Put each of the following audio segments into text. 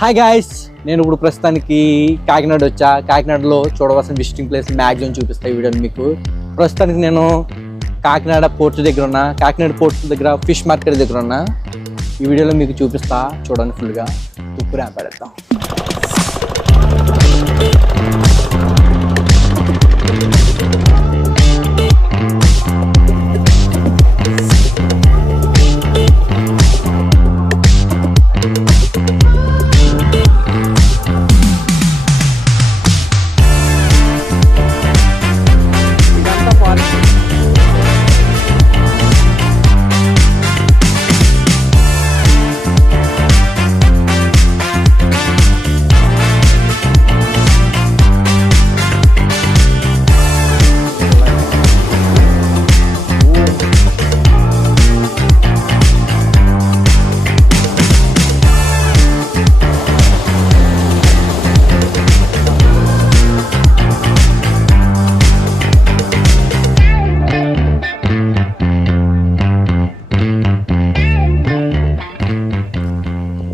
Hi guys, నేను ఇప్పుడు ప్రస్తుతానికి కాకినాడ వచ్చా. కాకినాడలో చూడవలసిన విజిటింగ్ ప్లేస్ మ్యాక్సిమం చూపిస్తాయి వీడియోని మీకు. ప్రస్తుతానికి నేను కాకినాడ పోర్ట్ దగ్గర ఉన్నా. కాకినాడ పోర్ట్ దగ్గర ఫిష్ మార్కెట్ దగ్గర ఉన్నా. ఈ వీడియోలో మీకు చూపిస్తా, చూడండి ఫుల్గా. ఉప్పు రేపడేద్దాం.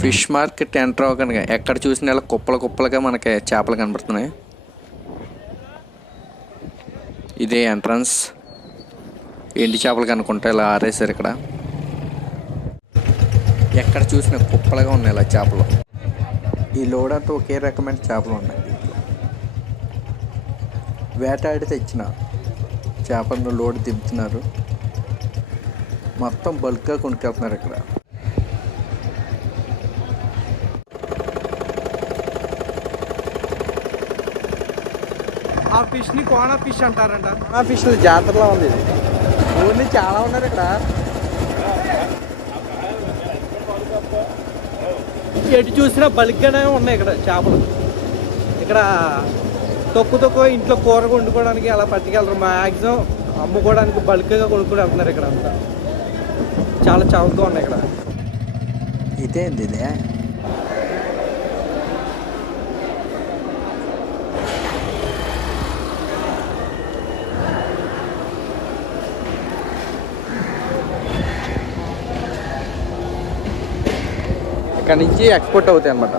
ఫిష్ మార్కెట్ ఎంటర్ అవ్వకనగా ఎక్కడ చూసిన ఇలా కుప్పల కుప్పలుగా మనకి చేపలు కనబడుతున్నాయి. ఇదే ఎంట్రన్స్. ఎండి చేపలు కనుక్కుంటే ఇలా ఆరేసారు. ఇక్కడ ఎక్కడ చూసిన కుప్పలుగా ఉన్నాయి ఇలా చేపలు. ఈ లోడ్ అంతా ఒకే రకమైన చేపలు ఉన్నాయి దీంట్లో. వేటాడి తెచ్చిన చేపలను లోడ్ దింపుతున్నారు. మొత్తం బల్క్గా కొనుక్కెళ్తున్నారు. ఇక్కడ ఆ ఫిష్ ని కోనా ఫిష్ అంటారంట. ఆ ఫిష్ జాతరలో ఉంది. ఇది ఊరిని చాలా ఉన్నారు ఇక్కడ. ఎటు చూసినా బలిగ్గానే ఉన్నాయి ఇక్కడ చేపలు. ఇక్కడ తక్కువ ఇంట్లో కూర వండుకోవడానికి అలా పట్టుకెళ్ళరు. మ్యాక్సిమం అమ్ముకోవడానికి బల్క్గా కొనుక్కొని వెళ్తున్నారు. ఇక్కడ అంతా చాలా చౌకగా ఉన్నాయి ఇక్కడ. ఇదేంది ఇదే ఇక్కడ నుంచి ఎక్స్పోర్ట్ అవుతాయి అన్నమాట.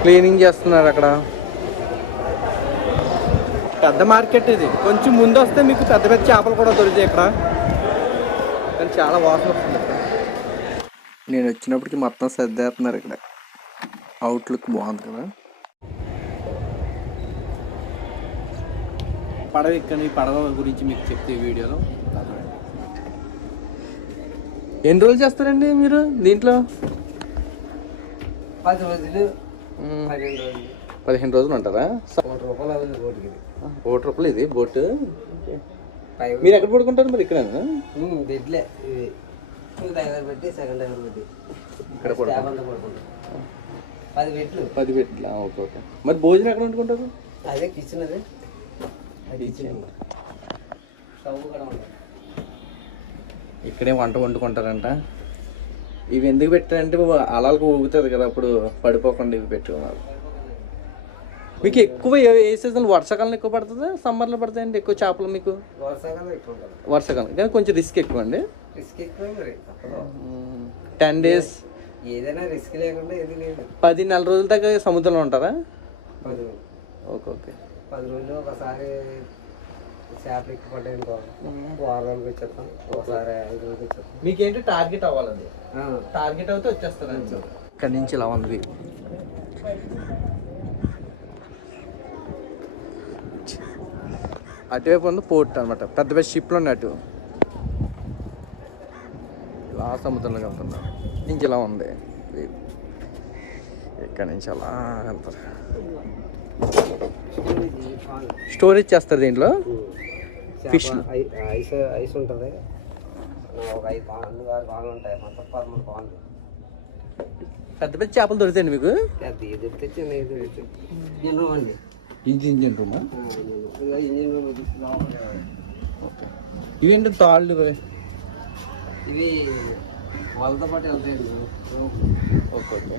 క్లీనింగ్ చేస్తున్నారు అక్కడ. పెద్ద మార్కెట్ ఇది. కొంచెం ముందు వస్తే మీకు పెద్ద పెద్ద చేపలు కూడా దొరుకుతాయి ఇక్కడ. కానీ చాలా వాసన వస్తుంది. నేను వచ్చినప్పటికి మొత్తం సర్దేస్తున్నారు. ఇక్కడ అవుట్లుక్ బాగుంది కదా. పడవ ఇక్కడ పడవ గురించి మీకు చెప్తే వీడియోలో. ఎన్ని రోజులు చేస్తారండి మీరు దీంట్లో? 10 రోజులు 15 రోజులు ఉంటారా? ₹1 ఇది బోట్. మీరు ఎక్కడ పడుకుంటారు మరి? ఇక్కడ బెడ్లే ఇవి. డ్రైవర్ పెట్టి సెకండ్ డ్రైవర్ పెట్టి ఇక్కడ పడుకుంటారు. 10 బెడ్లు. 10 బెడ్లు. Okay okay. మరి భోజనం ఎక్కడ వండుకుంటారు? అదే కిచెన్. అది కిచెన్. స్టవ్ కూడా ఉంటుంది. ఇక్కడే వంట వండుకుంటారంట. ఇవి ఎందుకు పెట్టారంటే అలాలకు ఊగుతుంది కదా, అప్పుడు పడిపోకుండా ఇవి పెట్టుకున్నారు. మీకు ఎక్కువ ఏ సీజన్? వర్షాకాలం ఎక్కువ పడుతుంది, సమ్మర్లో పడతాయండి ఎక్కువ చేపలు మీకు? వర్షాకాలం ఎక్కువ ఉంటుంది. వర్షాకాలం కానీ కొంచెం రిస్క్ ఎక్కువ అండి. రిస్క్ ఎక్కువ మరి. 10 days ఏదైనా రిస్క్ లేకుండా ఏది లేదు. 10 నెల రోజుల దాకా సముద్రంలో ఉంటారా? 10 రోజులు. Okay okay. 10 రోజులు ఒకసారి చేపలు ఎక్కువ పడ్డాయి అనుకో, 6 రోజులకి వచ్చేస్తాం. ఒకసారి 5 రోజులకి వచ్చేస్తాం. మీకేంటి టార్గెట్ అవ్వాలండి. టార్గెట్ అయితే వచ్చేస్తారండి. ఇక్కడ నుంచి ఇలా ఉంది. అటువైపు ఉంది పోర్ట్ అనమాట. పెద్ద పెద్ద షిప్లు ఉన్నాయి అటు. ఇలా సముద్రంలోకి వెళ్తున్నారు. నుంచి ఇలా ఉంది. ఇక్కడ నుంచి అలా వెళ్తారు. స్టోరేజ్ చేస్తారు దీంట్లో ఫిష్. ఐస్ ఉంటుంది. ఒక 5 పాన్లు 6 పాన్లు ఉంటాయి. మొత్తం 13 పాన్లు. పెద్ద పెద్ద చేపలు దొరుకుతాయండి మీకు? పెద్ద ఇది తెచ్చి ఇంజిన్ రూమ్ అండి. ఇంజిన్ రూమా? Engine room. ఓకే. ఇవేంటి తాళ్ళు? ఇవి వాళ్ళతో పాటు వెళ్తాయండి. Okay okay.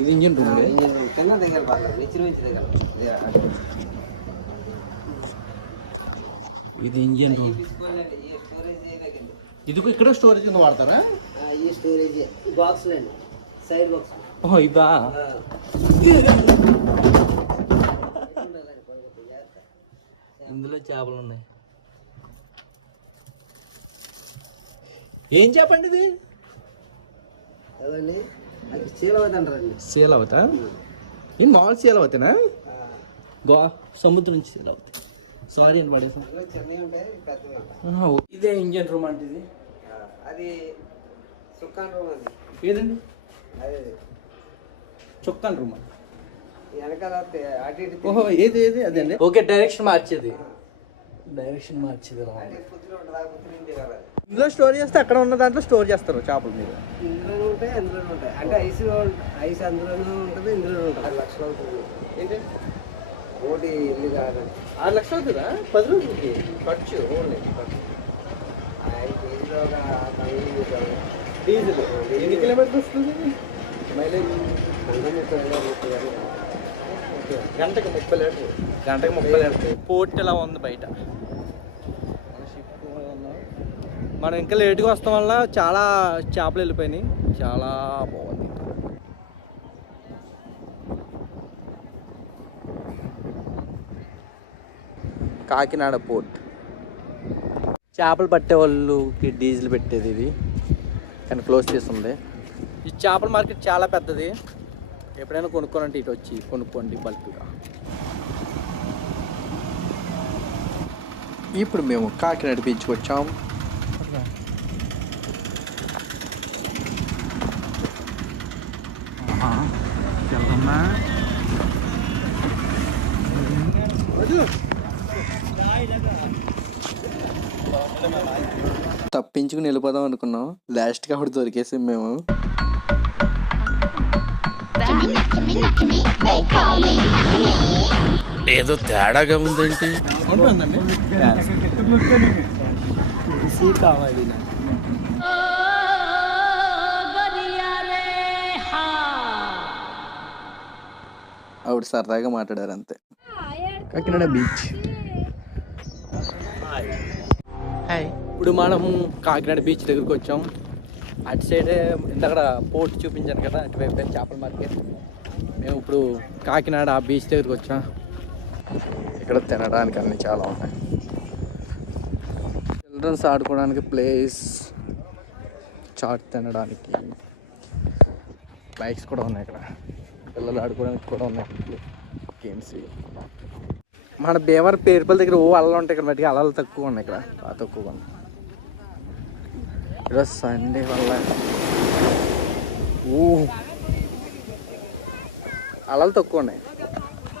ఇది ఇంజిన్ రూమ్. ఇంజిన్ రూమ్ కింద దగ్గర పర్లేదు. నుంచి దగ్గర. ఇది ఇంజిన్ రూమ్. ఇది ఇక్కడ స్టోరేజ్ కింద వాడతారా? ఈ స్టోరేజ్ బాక్స్ అండి. సైడ్ బాక్స్ ఓ ఇవా ఇందులో చేపలు ఉన్నాయి. ఏం చేపండి ఇది? అదండి అది చీలవతి అంటారండి. శీలవతా? ఈ మామూలు శీలవతేనా? గోవా సముద్రం నుంచి శీలవతి. సారీ అని పడేసాం. చిన్నవి ఉంటాయి, పెద్దవి ఉంటాయి. ఇదే ఇంజన్ రూమ్ అంటే ఇది. అది సుక్కాన్ రూమ్ అండి. ఏదండి? అదే చొక్కాన్ రూమ్. వెనకాల అటు ఇటు ఓహో ఏది ఏది అదండి. ఓకే డైరెక్షన్ మార్చేది. డైరెక్షన్ మార్చేది. పుత్తులు ఉంటుంది, ఆ పుత్తులు ఇంటికి రావాలి. ఇందులో స్టోర్ చేస్తే అక్కడ ఉన్న దాంట్లో స్టోర్ చేస్తారు చేపలు మీరు. ఇందులోనూ ఉంటాయి, అందులోనూ ఉంటాయి. అంటే ఐస్ అందులోనూ ఉంటుంది, ఇందులోనూ ఉంటుంది. 6 లక్షలు అవుతుంది. ఏంటి ఒకటి ఇల్లు కాదు. 6 లక్షలు అవుతుందా 10 రోజులకి ఖర్చు? ఓన్లీ 5 కేజీలు ఒక 12 డీజిల్ ఎన్ని కిలోమీటర్లు వస్తుంది మైలేజ్? గంటకి 30 లీటర్లు. గంటకి 30 లీటర్లు. పోర్ట్ ఇలా ఉంది బయట. మనం ఇంకా లేట్గా వస్తాం వల్ల చాలా చేపలు వెళ్ళిపోయినాయి. చాలా బాగుంది. కాకినాడ పోర్ట్. చేపలు పట్టే వాళ్ళకి డీజిల్ పెట్టేది ఇది, కానీ క్లోజ్ చేస్తుంది. ఈ చేపల మార్కెట్ చాలా పెద్దది. ఎప్పుడైనా కొనుక్కోనంటే ఇటు వచ్చి కొనుక్కోండి బల్క్గా. ఇప్పుడు మేము కాకినాడ బీచ్కి వచ్చాం. తప్పించుకుని వెళ్ళిపోదాం అనుకున్నాం. లాస్ట్కి అప్పుడు దొరికేసి మేము. ఏదో తేడాగా ఉందేంటి? కావాలి ఆవిడ సరదాగా మాట్లాడారు అంతే. కాకినాడ బీచ్. ఇప్పుడు మనం కాకినాడ బీచ్ దగ్గరికి వచ్చాం. అటు సైడే ఇంతక్కడ పోర్ట్ చూపించాను కదా, అటువైపు చేపల మార్కెట్. మేము ఇప్పుడు కాకినాడ బీచ్ దగ్గరికి వచ్చాం. ఇక్కడ తినడానికి అన్ని చాలా ఉన్నాయి. చిల్డ్రన్స్ ఆడుకోవడానికి ప్లేస్, చాట్ తినడానికి బైక్స్ కూడా ఉన్నాయి. ఇక్కడ పిల్లలు ఆడుకోవడానికి కూడా ఉన్నాయి గేమ్స్. మన భీమవరం పేరుపల్లి దగ్గర అలలు ఉంటాయి. ఇక్కడ మట్టికి అలలు తక్కువ ఉన్నాయి. ఇక్కడ బాగా తక్కువగా ఉన్నాయి. ఈరోజు సండే వల్ల అలలు తక్కువ ఉన్నాయి.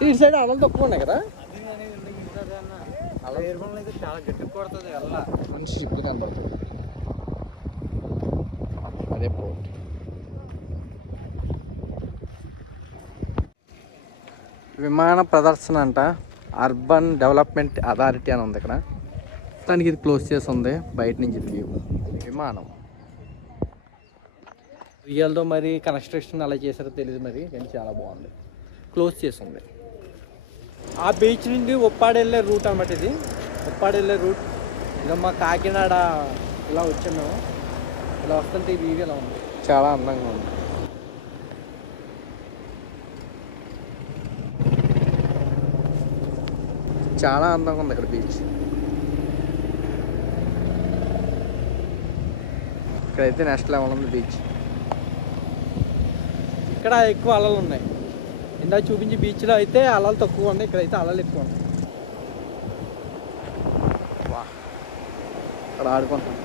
ఇటు సైడ్ అలలు తక్కువ ఉన్నాయి కదా. చాలా గట్టి కొడుతుంది అల్ల. మనిషి ఇప్పుడు కనబడుతుంది. అదే పోర్ట్. విమాన ప్రదర్శన అంట. అర్బన్ డెవలప్మెంట్ అథారిటీ అని ఉంది ఇక్కడ. దానికి ఇది క్లోజ్ చేసి ఉంది బయట నుంచి వ్యూ. విమానం రియల్తో మరి కన్స్ట్రక్షన్ అలా చేశారో తెలియదు మరి, కానీ చాలా బాగుంది. క్లోజ్ చేసి ఉంది. ఆ బీచ్ నుండి ఉప్పాడ వెళ్ళే రూట్ అన్నమాట ఇది. ఉప్పాడ వెళ్ళే రూట్ ఇక మా కాకినాడ ఇలా వచ్చాం మేము. ఇలా వస్తుంటే ఈ వ్యూ ఇలా ఉంది, చాలా అందంగా ఉంది. చాలా అందంగా ఉంది ఇక్కడ బీచ్. ఇక్కడైతే నెక్స్ట్ లెవెల్ ఉంది బీచ్. ఇక్కడ ఎక్కువ అలలు ఉన్నాయి. ఇందాక చూపించి బీచ్లో అయితే అలలు తక్కువ ఉన్నాయి, ఇక్కడైతే అలలు ఎక్కువ ఉన్నాయి. వా, ఇక్కడ ఆడుకుంటాం.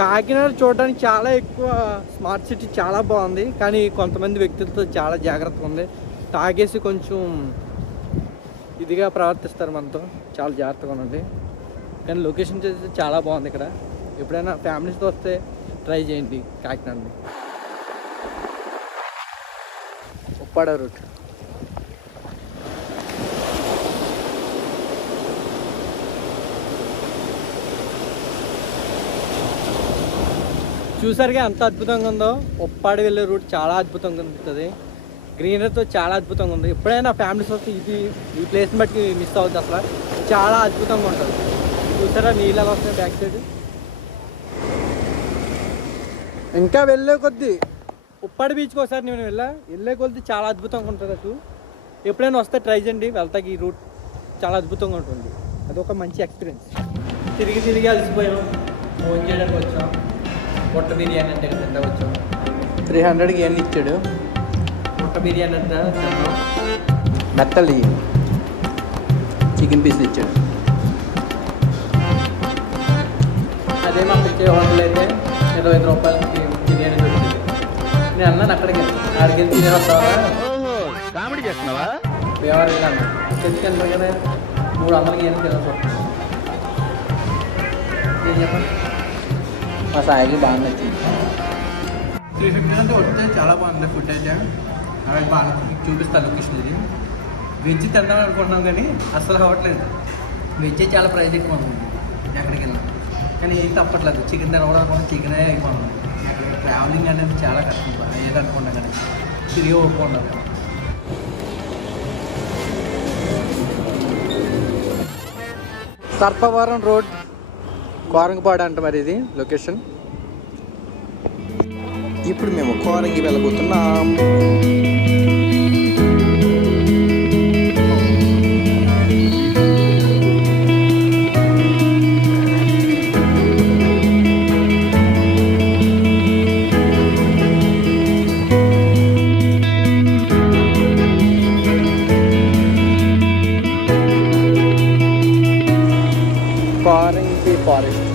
కాకినాడ చూడడానికి చాలా ఎక్కువ స్మార్ట్ సిటీ, చాలా బాగుంది. కానీ కొంతమంది వ్యక్తులతో చాలా జాగ్రత్తగా ఉంది. తాగేసి కొంచెం ఇదిగా ప్రవర్తిస్తారు మనతో, చాలా జాగ్రత్తగా ఉండండి. కానీ లొకేషన్ చేస్తే చాలా బాగుంది. ఇక్కడ ఎప్పుడైనా ఫ్యామిలీస్తో వస్తే ట్రై చేయండి కాకినాడని. ఉప్పాడ రూట్. చూసారుగా ఎంత అద్భుతంగా ఉందో. ఉప్పాడ వెళ్ళే రూట్ చాలా అద్భుతంగా ఉంటుంది. గ్రీనరీతో చాలా అద్భుతంగా ఉంది. ఎప్పుడైనా ఫ్యామిలీస్ వస్తే ఈ ప్లేస్ని బట్టి మిస్ అవుతుంది. అసలు చాలా అద్భుతంగా ఉంటుంది. చూసారా నీళ్ళు ఎలా వస్తాయి బ్యాక్ సైడ్. ఇంకా వెళ్ళే కొద్దీ ఉప్పాడు బీచ్కి ఒకసారి నేను వెళ్ళే కొద్దీ చాలా అద్భుతంగా ఉంటుంది అటు. ఎప్పుడైనా వస్తే ట్రై చేయండి, వెళ్తాకి ఈ రూట్ చాలా అద్భుతంగా ఉంటుంది. అదొక మంచి ఎక్స్పీరియన్స్. తిరిగి అలసిపోయాం, ఫోన్ చేయడానికి వచ్చాం. పొట్ట బిర్యానీ అంటే తింటా వచ్చాం. 300కి ఎన్ని ఇచ్చాడు? పొట్ట బిర్యానీ అంటే తిన్నాం. మెత్తలి చికెన్ పీస్ ఇచ్చాడు. అదే మా పిచ్చే హోటల్ అయితే 25 రూపాయలకి బిర్యానీ దొరికింది. నేను అన్నాను అక్కడికి తినే వస్తావా, కామెడీ చేస్తున్నావా? ఎవరు వెళ్ళాను తెచ్చుకెళ్ళి కదా 300కి ఏం తినచ్చు. ఏం చెప్పండి, మా సాయికి బాగా నచ్చింది. 350 అంటే వస్తే చాలా బాగుంది ఫుడ్ అయితే. అలాగే బాగా మీకు చూపిస్తాను లొకేషన్. ఇది వెజ్ తిందాం అనుకుంటున్నాం కానీ అస్సలు అవ్వట్లేదు. వెజ్ చాలా ప్రైస్ ఎక్కువ ఉంది ఎక్కడికి వెళ్ళాం. కానీ ఏం తప్పట్లేదు, చికెన్ తినడం చికెనే అయిపోతుంది. ట్రావెలింగ్ అనేది చాలా కష్టం, ఏది అనుకున్నాం కానీ తిరిగి ఒప్పుకున్నాం. సర్పవరం రోడ్, కోరంగపాడు అంట మరి ఇది లొకేషన్. ఇప్పుడు మేము కోరంగి వెళ్ళబోతున్నాం. కోరంగి ఫారెస్ట్.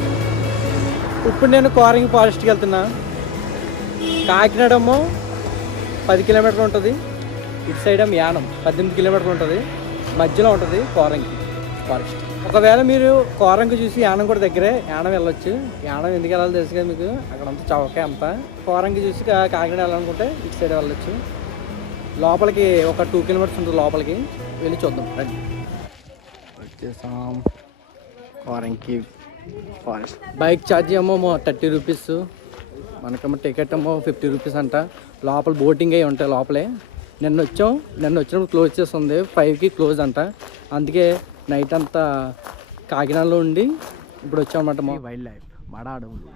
ఇప్పుడు నేను కోరంగి ఫారెస్ట్కి వెళ్తున్నా. కాకినాడ ఏమో 10 కిలోమీటర్లు ఉంటుంది, ఇటు సైడ్ ఏమో యానం 18 కిలోమీటర్లు ఉంటుంది. మధ్యలో ఉంటుంది కోరంగి ఫారెస్ట్. ఒకవేళ మీరు కోరంగి చూసి యానం కూడా దగ్గరే, యానం వెళ్ళొచ్చు. యానం ఎందుకు వెళ్ళాలో తెలుసు కదా మీకు, అక్కడ అంతా చౌకే అంతా. కోరంగి చూసి కాకినాడ వెళ్ళాలనుకుంటే ఇటు సైడ్ వెళ్ళొచ్చు. లోపలికి ఒక 2 కిలోమీటర్స్ ఉంటుంది, లోపలికి వెళ్ళి చూద్దాం రండి. వచ్చేసాం కోరంగి ఫారెస్ట్. బైక్ ఛార్జ్ ఏమో 30 రూపీస్, మనకేమో టికెట్ ఏమో 50 రూపీస్ అంట. లోపల బోటింగ్ అవి ఉంటాయి లోపలే. నిన్న వచ్చినప్పుడు క్లోజ్ చేస్తుంది, 5కి క్లోజ్ అంట. అందుకే నైట్ అంతా కాకినాడలో ఉండి ఇప్పుడు వచ్చామన్నమాట. మా వైల్డ్ లైఫ్ మడ అడవులు.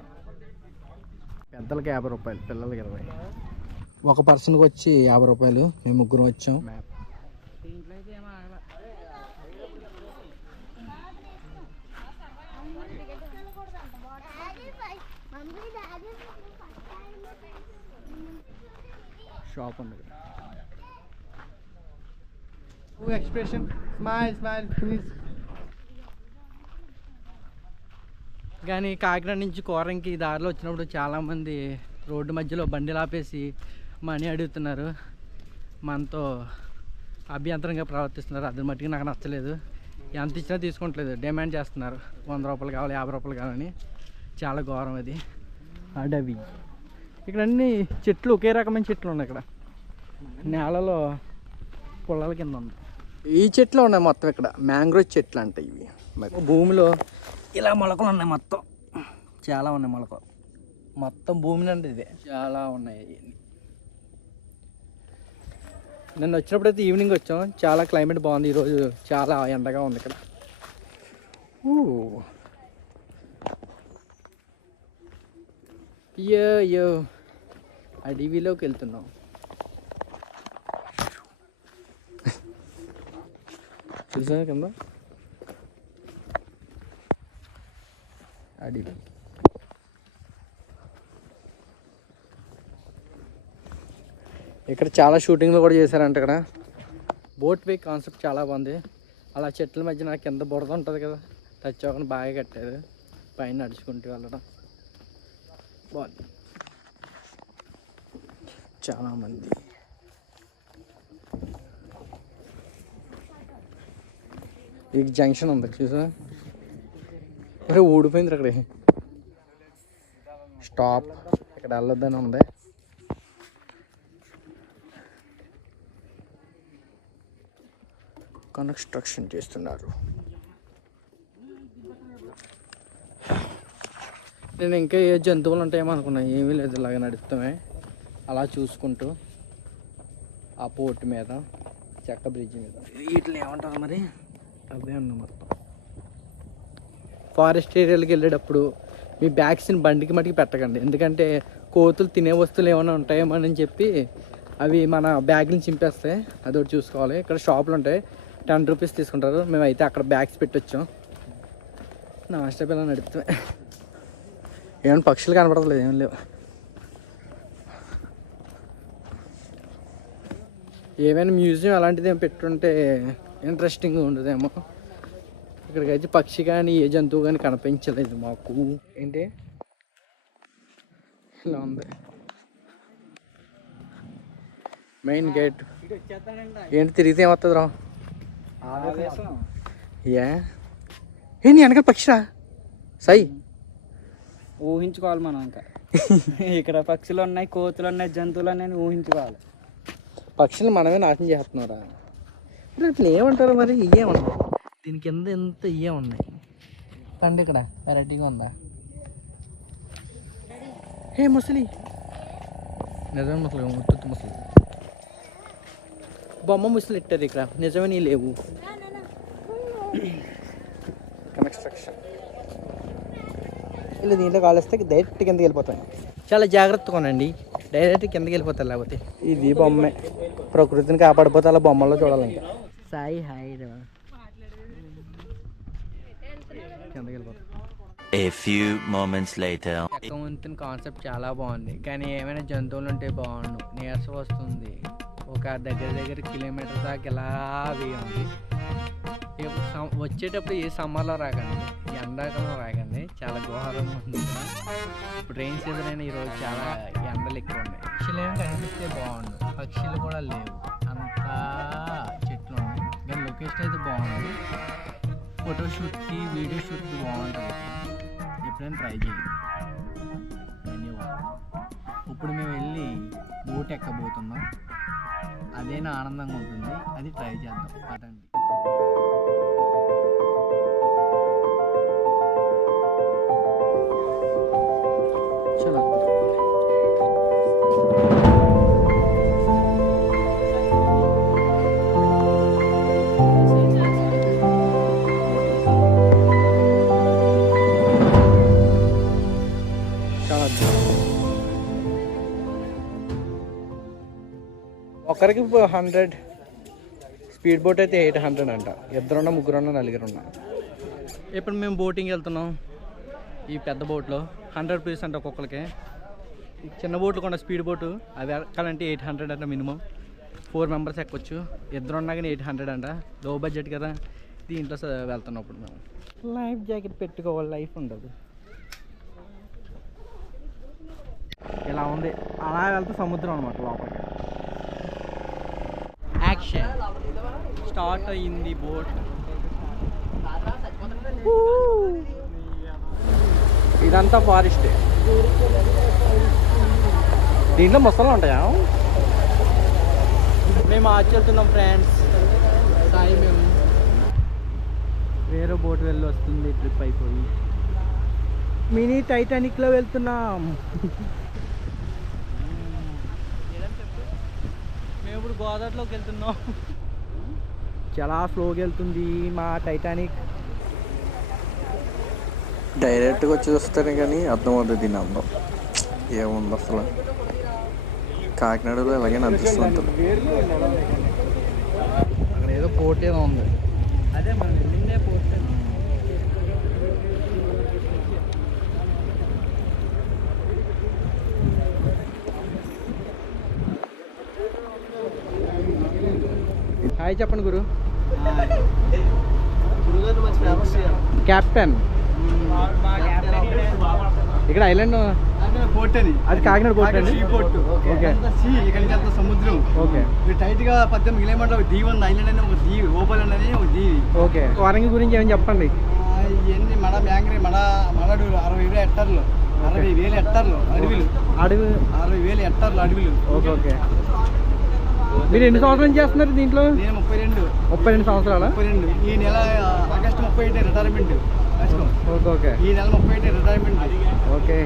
పెద్దలకి 50 రూపాయలు, పిల్లలకి 20. ఒక పర్సన్కి వచ్చి 50 రూపాయలు. మేము ముగ్గురం వచ్చాం. షాప్ ఉంది. Expression smile please. కానీ కాకినాడ నుంచి కోరంకి దారిలో వచ్చినప్పుడు చాలామంది రోడ్డు మధ్యలో బండిలు ఆపేసి మనీ అడుగుతున్నారు. మనతో అభ్యంతరంగా ప్రవర్తిస్తున్నారు. అది మట్టుకు నాకు నచ్చలేదు. ఎంత ఇచ్చినా తీసుకుంటలేదు, డిమాండ్ చేస్తున్నారు. 100 రూపాయలు కావాలి, 50 రూపాయలు కావాలని. చాలా ఘోరం అది. అడవి ఇక్కడ అన్ని చెట్లు, ఒకే రకమైన చెట్లు ఉన్నాయి. ఇక్కడ నేలలో పొలాల కింద ఉంది. ఈ చెట్లు ఉన్నాయి మొత్తం. ఇక్కడ మ్యాంగ్రోవ్ చెట్లు అంట ఇవి. భూమిలో ఇలా మొలకలు ఉన్నాయి, మొత్తం చాలా ఉన్నాయి మొలకలు. మొత్తం భూమి నుండి ఇదే చాలా ఉన్నాయి. నిన్న వచ్చినప్పుడైతే ఈవినింగ్ వచ్చాం, చాలా క్లైమేట్ బాగుంది. ఈరోజు చాలా ఎండగా ఉంది ఇక్కడ. అయ్యో అడవిలోకి వెళ్తున్నాం. చూసా కింద అడవి. ఇక్కడ చాలా షూటింగ్లు కూడా చేశారంట. ఇక్కడ బోట్ వే కాన్సెప్ట్ చాలా బాగుంది. అలా చెట్ల మధ్య నాకు కింద బురద ఉంటుంది కదా, టచ్ అవ్వకుండా బాగా కట్టారు. పైన నడుచుకుంటూ వెళ్ళడం బాగుంది. చాలామంది ఈ జంక్షన్ ఉంది చూసా, ఊడిపోయింది అక్కడ. స్టాప్, ఇక్కడ వెళ్ళొద్దని ఉంది. కన్స్ట్రక్షన్ చేస్తున్నారు. నేను ఇంకా ఏ జంతువులు ఉంటాయేమో అనుకున్నా, ఏమీ లేదు. ఇలాగ నడుస్తామే అలా చూసుకుంటూ ఆ పోర్ట్ మీద, చెక్క బ్రిడ్జ్ మీద. వీటిని ఏమంటారు మరి, అవే ఉన్నాయి మొత్తం. ఫారెస్ట్ ఏరియాలకు వెళ్ళేటప్పుడు మీ బ్యాగ్స్ని బండికి మటుకు పెట్టకండి, ఎందుకంటే కోతులు తినే వస్తువులు ఏమైనా ఉంటాయేమో అని చెప్పి అవి మన బ్యాగ్ నుంచి చింపేస్తాయి. అదొకటి చూసుకోవాలి. ఇక్కడ షాపులు ఉంటాయి, 10 రూపీస్ తీసుకుంటారు. మేమైతే అక్కడ బ్యాగ్స్ పెట్టొచ్చాం. నా పిల్లలు నడుపుతాయి. ఏమైనా పక్షులు కనపడలేదు, ఏం లేవు. ఏమైనా మ్యూజియం అలాంటిది ఏం పెట్టుంటే ఇంట్రెస్టింగ్గా ఉండదేమో. ఇక్కడికి అయితే పక్షి కానీ ఏ జంతువు కానీ కనిపించలేదు మాకు. ఏంటి ఇలా ఉంది మెయిన్ గేట్. ఏంటి తిరిగితే ఏమవుతుంది రా? ఏంటి వెనకాల పక్షిరా సాయి? ఊహించుకోవాలి మనం. ఇంకా ఇక్కడ పక్షులు ఉన్నాయి, కోతులు ఉన్నాయి, జంతువులు ఉన్నాయి, ఊహించుకోవాలి. పక్షులు మనమే నాశనం చేస్తున్నారా? ఇట్లా ఏమంటారు మరి? ఇయ్యేమన్నా దీని కింద ఎంత ఇయ్యే ఉన్నాయి. పండి ఇక్కడ వెరైటీగా ఉందా? హే ముసలి, నిజమే ముసలి, ముత్తు ముసలి బొమ్మ ముసలి ఇట్టారు ఇక్కడ. నిజమే నీ లేవు. కన్స్ట్రక్షన్ ఇలా దీంట్లో కాలేస్తే డైరెక్ట్ కిందకి వెళ్ళిపోతాయి. చాలా జాగ్రత్తగా ఉండండి, డైరెక్ట్ కిందకి వెళ్ళిపోతారు. లేకపోతే ఇది బొమ్మే. ప్రకృతిని కాపాడిపోతే అలా బొమ్మల్లో చూడాలి. ఇంకా సాయి హాయ్ కిందకి వెళ్ళిపోతాం. A few moments later. ఎక్కవంతుని కాన్సెప్ట్ చాలా బాగుంది, కానీ ఏమైనా జంతువులు ఉంటే బాగుండు. నీరసం వస్తుంది. ఒక దగ్గర కిలోమీటర్ దాకా ఇలా వేయండి. వచ్చేటప్పుడు ఏ సమ్మర్లో రాకండి, ఎండాకాలం రాకండి. చాలా ఘోరంగా ఉంది. ఇప్పుడు రెయిన్ సీజన్ అయినా ఈరోజు చాలా ఎండలు ఎక్కువ ఉన్నాయి. పక్షులు ఏమి కనిపిస్తే బాగుండు. పక్షులు కూడా లేవు, అంతా చెట్లు ఉన్నాయి. కానీ లొకేషన్ అయితే బాగుంది. ఫోటోషూట్కి వీడియో షూట్కి బాగుంటుంది. ఎప్పుడైనా ట్రై చేయండి. ధన్యవాదాలు. ఇప్పుడు మేము వెళ్ళి బోట్ ఎక్కబోతున్నాం. అదేనా ఆనందంగా ఉంటుంది, అది ట్రై చేద్దాం. పదండి. చలో ఒకరికి 100, స్పీడ్ బోట్ అయితే 800 అంట. ఇద్దరున్నా, ముగ్గురున్నా, నలుగురున్నా. ఇప్పుడు మేము బోటింగ్ వెళ్తున్నాం. ఈ పెద్ద బోట్లో 100 రూపీస్ అంట ఒక్కొక్కరికి. చిన్న బోట్లు కూడా స్పీడ్ బోటు అవి ఎక్కాలంటే 800 అంట మినిమం. 4 మెంబర్స్ ఎక్కొచ్చు. ఇద్దరున్నా కానీ 800 అంట. లో బడ్జెట్ కదా, దీంట్లో వెళ్తున్నప్పుడు మేము లైఫ్ జాకెట్ పెట్టుకోవాలి, లైఫ్ ఉండదు. ఇలా ఉంది, అలా వెళ్తే సముద్రం అనమాట లోపలికి. యాక్షన్ స్టార్ట్ అయ్యింది బోట్. ఇదంతా ఫారెస్ట్. దీంట్లో మొసళ్ళు ఉంటాయా? మేము ఆచరిస్తున్నాం ఫ్రెండ్స్. సాయి మేము వేరే బోట్ వెళ్ళి వస్తుంది. ట్రిప్ అయిపోయి మినీ టైటానిక్లో వెళ్తున్నాం. మేము ఇప్పుడు గోదావరిలోకి వెళ్తున్నాం. చాలా స్లోగా వెళ్తుంది మా టైటానిక్. డైరెక్ట్గా వచ్చి చూస్తేనే కానీ అర్థమవుతుంది దీని అందం. ఏముంది అసలు కాకినాడలో ఎలాగైనా అనిపిస్తుంది. అక్కడ ఏదో పోర్ట్ ఏదో ఉంది. అదే మనం వెళ్ళిందే పోర్ట్. హాయ్ చెప్పండి గురు. కెప్టెన్ ఇక్కడ ఐలాండ్ పోర్ట్ అది, అది కాకినాడ పోర్ట్ అండి. ఓకే, ఇక్కడికి వెళ్తా సముద్రం. ఓకే, టైట్ గా 18 కిలోమీటర్లు దీవి ఉంది. ఐలాండ్ అని ఒక దీవి, ఓపల్ అని ఒక దీవి. ఓకే, వారంగి గురించి ఏమని చెప్పండి. ఇవన్నీ మన మ్యాంగ్రీ, మనడు 60,000 హెక్టార్లు, 60,000 హెక్టార్లు అడవిలు. 60,000 హెక్టార్లు అడవిలు. Okay okay. మీరు ఎన్ని సంవత్సరాలు చేస్తున్నారు దీంట్లో? నేను 32 సంవత్సరాలు. 32. ఈ నెల ఆగస్టు 31 రిటైర్మెంట్. Okay okay. ఈ నెల 31 రిటైర్మెంట్. ఓకే.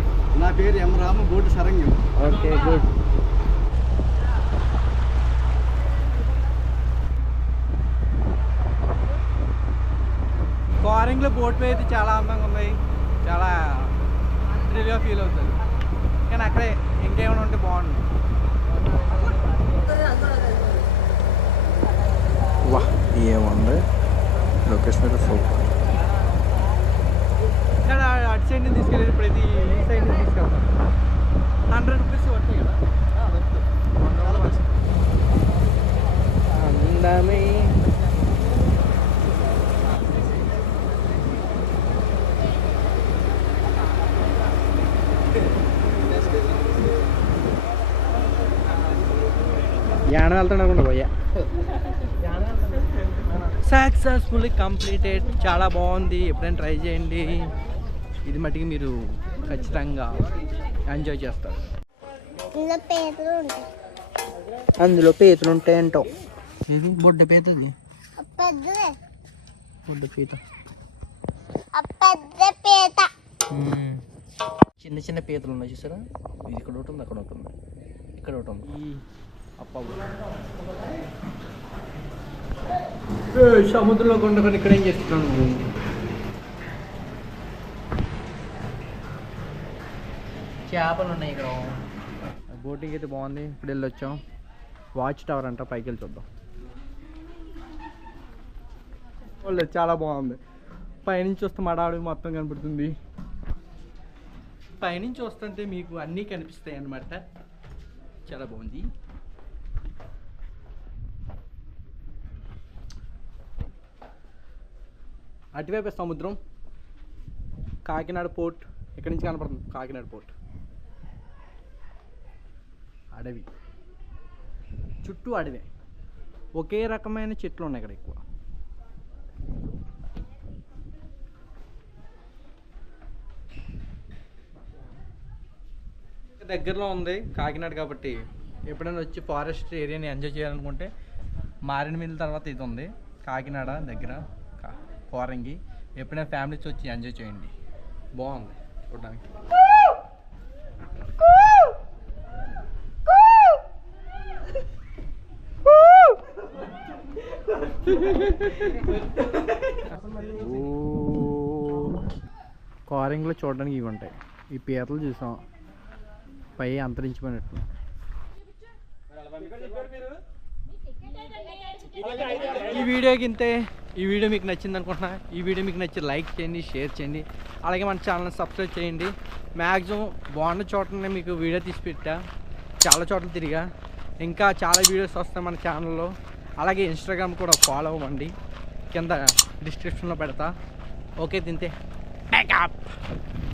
నా పేరు ఎం రాము, బోటు సరంగి. Okay good. కోరంగిలో బోట్ పై అయితే చాలా అందంగా ఉన్నాయి. చాలా థ్రిల్గా ఫీల్ అవుతుంది. కానీ అక్కడే ఇంకేమైనా ఉంటే బాగుంది. వా ఏముంది లొకేషన్ అయితే సూపర్. ఇక్కడ అటు సైడ్ నుంచి తీసుకెళ్ళి ఇప్పుడైతే ఈ సైడ్ నుంచి తీసుకెళ్తాం. 100 రూపీస్ పడతాయి కదా. అందమే యానం వెళ్తాడు అనుకుంటా పోయా. Successfully completed. చాలా బాగుంది, ఎప్పుడైనా ట్రై చేయండి. ఇది మట్టికి మీరు ఖచ్చితంగా ఎంజాయ్ చేస్తారు. అందులో పీతలు ఉంటాయంటో. ఇది బొడ్డ పీతది, బొడ్డ పీత. చిన్న చిన్న పీతలు ఉన్నాయి చూసారా. ఇది ఇక్కడ ఒకటి ఉంది, అక్కడ ఒకటి ఉంది, ఇక్కడ ఒకటి ఉంది. సముద్రంలో కొండకొని ఇక్కడ ఏం చేస్తున్నాను నువ్వు? చేపలు ఉన్నాయి ఇక్కడ. బోటింగ్ అయితే బాగుంది. ఇప్పుడు వెళ్ళి వచ్చాం. వాచ్ టవర్ అంట, పైకి వెళ్ళి చూద్దాం. చాలా బాగుంది. పైనుంచి వస్తే మడాడు మొత్తం కనపడుతుంది. పైనుంచి వస్తుంటే మీకు అన్నీ కనిపిస్తాయి అన్నమాట. చాలా బాగుంది. అటువైపు సముద్రం, కాకినాడ పోర్ట్. ఇక్కడి నుంచి కనపడుతుంది కాకినాడ పోర్ట్. అడవి చుట్టూ అడవే. ఒకే రకమైన చెట్లు ఉన్నాయి ఇక్కడ ఎక్కువ. దగ్గరలో ఉంది కాకినాడ కాబట్టి ఎప్పుడైనా వచ్చి ఫారెస్ట్ ఏరియాని ఎంజాయ్ చేయాలనుకుంటే మారేడుమిల్లి తర్వాత ఇది ఉంది కాకినాడ దగ్గర కోరంగి. ఎప్పుడైనా ఫ్యామిలీస్ వచ్చి ఎంజాయ్ చేయండి, బాగుంది చూడడానికి. కోరంగిలో చూడడానికి ఇవి ఉంటాయి. ఈ పీతలు చూసాం, పై అంతరించిపోయినట్టు. ఈ వీడియోకి ఇంతే. ఈ వీడియో మీకు నచ్చింది అనుకుంటున్నా. ఈ వీడియో మీకు నచ్చి లైక్ చేయండి, షేర్ చేయండి, అలాగే మన ఛానల్ని సబ్స్క్రైబ్ చేయండి. మ్యాక్సిమం బాగున్న చోటనే మీకు వీడియో తీసి పెట్టా, చాలా చోట్ల తిరిగా. ఇంకా చాలా వీడియోస్ వస్తాయి మన ఛానల్లో. అలాగే ఇన్స్టాగ్రామ్ కూడా ఫాలో అవ్వండి, కింద డిస్క్రిప్షన్లో పెడతా. ఓకే తింతే.